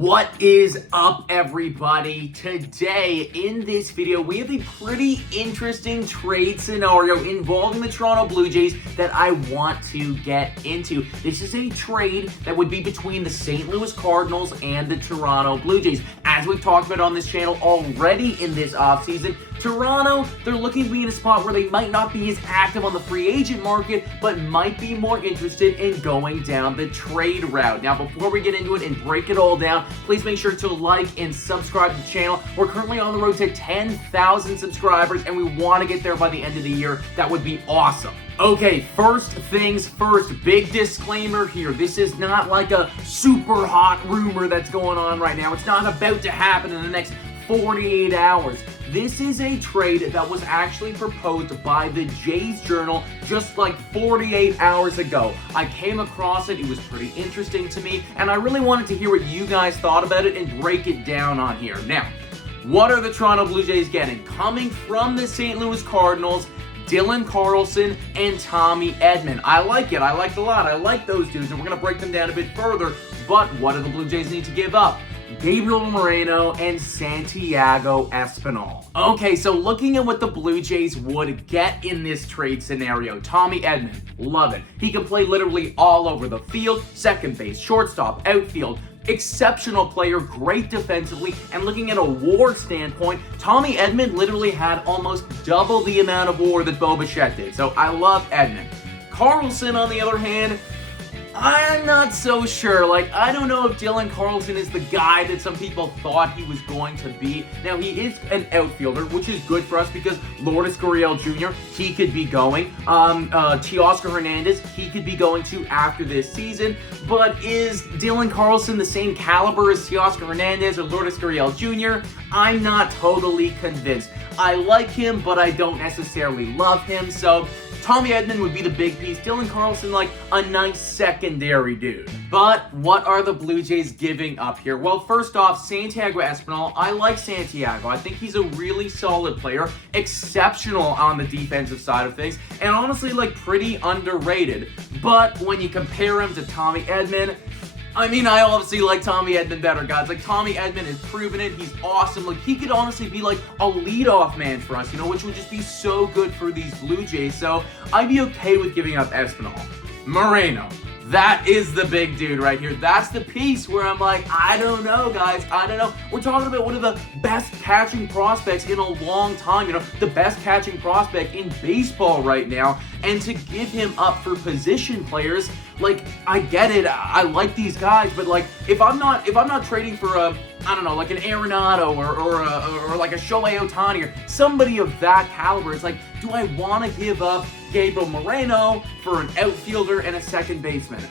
What is up, everybody? Today in this video we have a pretty interesting trade scenario involving the Toronto Blue Jays that I want to get into. This is a trade that would be between the St. Louis Cardinals and the Toronto Blue Jays. As we've talked about on this channel already in this offseason, Toronto, they're looking to be in a spot where they might not be as active on the free agent market, but might be more interested in going down the trade route. Now, before we get into it and break it all down, please make sure to like and subscribe to the channel. We're currently on the road to 10,000 subscribers, and we want to get there by the end of the year. That would be awesome. Okay, first things first, big disclaimer here. This is not like a super hot rumor that's going on right now. It's not about to happen in the next 48 hours. This is a trade that was actually proposed by the Jays Journal just like 48 hours ago. I came across it, it was pretty interesting to me, and I really wanted to hear what you guys thought about it and break it down on here. Now, what are the Toronto Blue Jays getting? Coming from the St. Louis Cardinals, Dylan Carlson and Tommy Edman. I like it. I like it a lot. I like those dudes, and we're going to break them down a bit further. But what do the Blue Jays need to give up? Gabriel Moreno and Santiago Espinal. Okay, so looking at what the Blue Jays would get in this trade scenario, Tommy Edman, love it. He can play literally all over the field, second base, shortstop, outfield. Exceptional player, great defensively, and looking at a WAR standpoint, Tommy Edman literally had almost double the amount of WAR that Bo Bichette did, so I love Edman. Carlson, on the other hand, I'm not so sure. Like, I don't know if Dylan Carlson is the guy that some people thought he was going to be. Now, he is an outfielder, which is good for us because Lourdes Gurriel Jr., he could be going. Teoscar Hernandez, he could be going too after this season. But is Dylan Carlson the same caliber as Teoscar Hernandez or Lourdes Gurriel Jr.? I'm not totally convinced. I like him, but I don't necessarily love him, so Tommy Edman would be the big piece. Dylan Carlson, like a nice secondary dude. But what are the Blue Jays giving up here? Well, first off, Santiago Espinal. I like Santiago. I think he's a really solid player, exceptional on the defensive side of things, and honestly, like, pretty underrated. But when you compare him to Tommy Edman, I mean, I obviously like Tommy Edman better, guys. Like, Tommy Edman has proven it. He's awesome. Like, he could honestly be like a leadoff man for us, you know, which would just be so good for these Blue Jays. So I'd be okay with giving up Espinal. Moreno. That is the big dude right here. That's the piece where I'm like, I don't know, guys. I don't know. We're talking about one of the best catching prospects in a long time. You know, the best catching prospect in baseball right now. And to give him up for position players, like, I get it. I like these guys, but like, if I'm not trading for a, I don't know, like an Arenado or like a Shohei Ohtani or somebody of that caliber, it's like, do I want to give up Gabriel Moreno for an outfielder and a second baseman?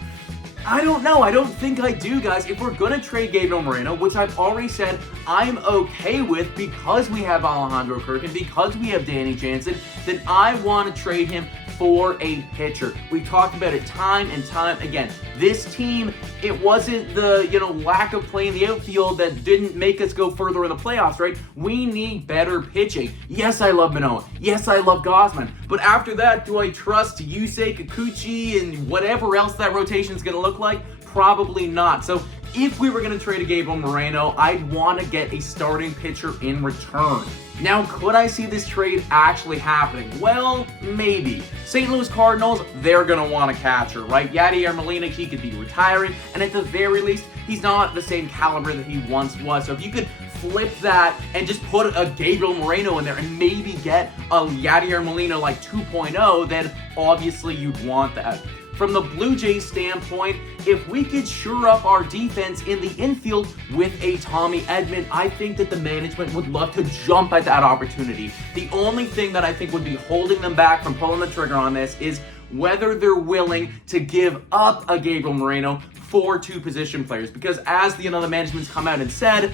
I don't know. I don't think I do, guys. If we're going to trade Gabriel Moreno, which I've already said I'm okay with because we have Alejandro Kirk and because we have Danny Jansen, then I want to trade him for a pitcher. We talked about it time and time again. This team, it wasn't the, lack of playing the outfield that didn't make us go further in the playoffs, right? We need better pitching. Yes, I love Manoah. Yes, I love Gausman. But after that, do I trust Yusei, Kikuchi, and whatever else that rotation is going to look like? Probably not. So if we were going to trade a Gabriel Moreno, I'd want to get a starting pitcher in return. Now, could I see this trade actually happening? Well, maybe. St. Louis Cardinals, they're going to want a catcher, right? Yadier Molina, he could be retiring, and at the very least, he's not the same caliber that he once was. So if you could flip that and just put a Gabriel Moreno in there and maybe get a Yadier Molina like 2.0, then obviously you'd want that. From the Blue Jays standpoint, if we could shore up our defense in the infield with a Tommy Edman, I think that the management would love to jump at that opportunity. The only thing that I think would be holding them back from pulling the trigger on this is whether they're willing to give up a Gabriel Moreno for two position players. Because as the management's come out and said,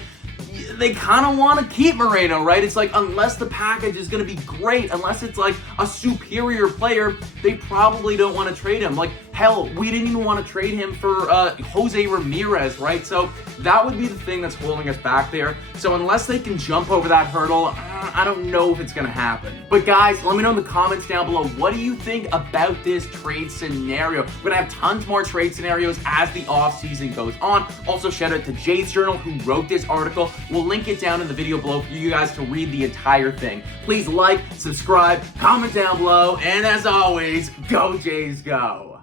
they kind of want to keep Moreno, right? It's like, unless the package is going to be great, unless it's like a superior player, they probably don't want to trade him. Like, hell, we didn't even want to trade him for Jose Ramirez, right? So that would be the thing that's holding us back there. So unless they can jump over that hurdle, I don't know if it's going to happen. But guys, let me know in the comments down below, what do you think about this trade scenario? We're going to have tons more trade scenarios as the offseason goes on. Also, shout out to Jay's Journal, who wrote this article. We'll link it down in the video below for you guys to read the entire thing. Please like, subscribe, comment down below, and as always, go Jays go!